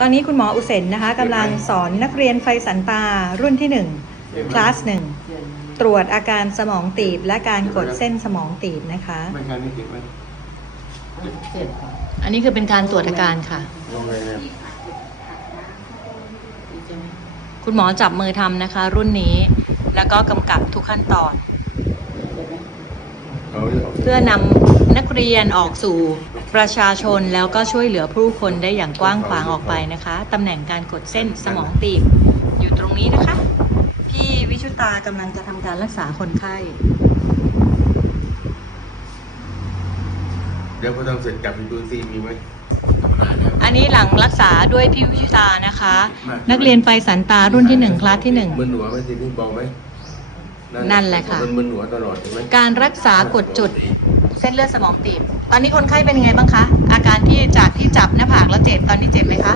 ตอนนี้คุณหมออุเซนนะคะกำลังสอนนักเรียนไฟสันตารุ่นที่ 1 คลาส1ตรวจอาการสมองตีบและการกดเส้นสมองตีบนะคะไม่ใช่ไม่เก็บไหมเจ็บอันนี้คือเป็นการตรวจอาการค่ะ ลงเลยเนี่ยคุณหมอจับมือทำนะคะ รุ่นนี้ แล้วก็กำกับทุกขั้นตอน เอาดิเอาเพื่อนำนักเรียนออกสู่ ประชาชนแล้วก็ช่วยเหลือผู้คนได้อย่างกว้างขวางออกไปนะคะตำแหน่งการกดเส้นสมองตีบอยู่ตรงนี้นะคะ พี่วิชุตากำลังจะทำการรักษาคนไข้ เดี๋ยวพอทำเสร็จกลับไปดูซีมีไหม อันนี้หลังรักษาด้วยพี่วิชุตานะคะ นักเรียนไฟสันตารุ่นที่หนึ่งคลาสที่หนึ่ง มึนหัวไหมทีนี้เบาไหมนั่นแหละค่ะ มันมึนหัวตลอดใช่ไหมการรักษากดจุดเส้นเลือดสมองตีบ ตอนนี้คนไข้เป็นยังไงบ้างคะ อาการที่จากที่จับหน้าผากแล้วเจ็บตอนนี้เจ็บไหมคะ